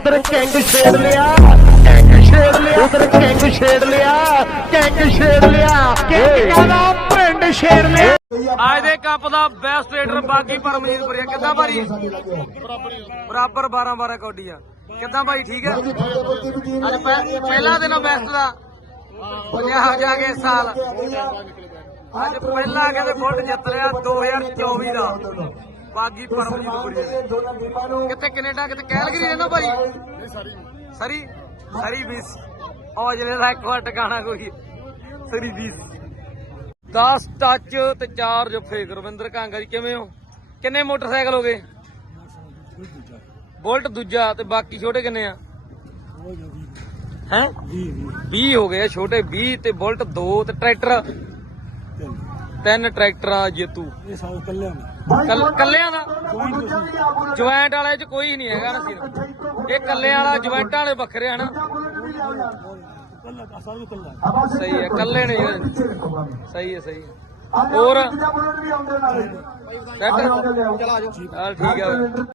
ਉਧਰ ਕਿੰਗ ਛੇੜ ਲਿਆ। ਕਿੰਗ ਛੇੜ ਲਿਆ। ਉਧਰ ਕਿੰਗ ਛੇੜ ਲਿਆ। ਕਿੰਗ ਛੇੜ ਲਿਆ। ਕਿੰਗ ਕਹਿੰਦਾ ਪਿੰਡ ਛੇੜ ਲਿਆ? ਅੱਜ ਦੇ ਕੱਪ ਦਾ ਬੈਸਟ ਰੇਡਰ ਬਾਗੀ ਪਰਮਜੀਤ ਪੁਰੀਆ। ਕਿੱਦਾਂ ਭਾਈ ਬਰਾਬਰ 12 12 ਕੌਡੀਆਂ ਕਿੱਦਾਂ ਭਾਈ ਠੀਕ ਹੈ ਅੱਜ ਪਹਿਲਾ ਦਿਨ ਬੈਸਟ ਦਾ। ਪੰਜਾਬ ਜਾ ਕੇ ਇਸ ਸਾਲ। ਅੱਜ ਪਹਿਲਾ ਕਹਿੰਦੇ ਬੁੱਟ ਜਿੱਤ ਲਿਆ 2024 ਦਾ। ਬਾਗੀ ਪਰਮਜੀਤ ਪੁਰੀਆ ਨੇ। ਕਿੱਥੇ ਕੈਨੇਡਾ ਕਿੱਥੇ ਕੈਲਗਰੀ ਰਹਿਣਾ ਭਾਈ? ਸਰੀ ਸਰੀ ਬੀਸ ਔਜਲੇ ਦਾ ਇੱਕ ਵਾਰ ਟਿਕਾਣਾ ਕੋਈ ਸਰੀ ਬੀਸ 10 ਟੱਚ ਤੇ 4 ਜੱਫੇ ਗੁਰਵਿੰਦਰ ਕਾਂਗਾ ਜੀ ਕਿਵੇਂ ਹੋ? ਕਿੰਨੇ ਮੋਟਰਸਾਈਕਲ ਹੋ ਗਏ? ਬੁਲਟ ਦੂਜਾ ਤੇ ਬਾਕੀ ਛੋਟੇ ਕਿੰਨੇ ਆ? ਹੈ? 20 ਹੋ ਗਏ ਛੋਟੇ 20 ਤੇ ਬੁਲਟ 2 ਤੇ ਟਰੈਕਟਰ। ਤਿੰਨ ਟਰੈਕਟਰਾਂ ਜੇਤੂ। ਇਹ ਕੱਲਿਆਂ ਦਾ? ਜੁਆਇੰਟ ਵਾਲੇ ਚ ਕੋਈ ਨਹੀਂ ਹੈਗਾ ਨਾ ਸੀਨ ਇਹ ਕੱਲਿਆਂ ਵਾਲਾ ਜੁਆਇੰਟਾਂ ਵਾਲੇ ਵੱਖਰੇ ਹਨ ਸਹੀ ਹੈ ਕੱਲੇ ਨੇ। ਸਹੀ ਹੈ ਸਹੀ ਹੈ। ਹੋਰ? ਸੈਟ। ਚਲ ਠੀਕ ਹੈ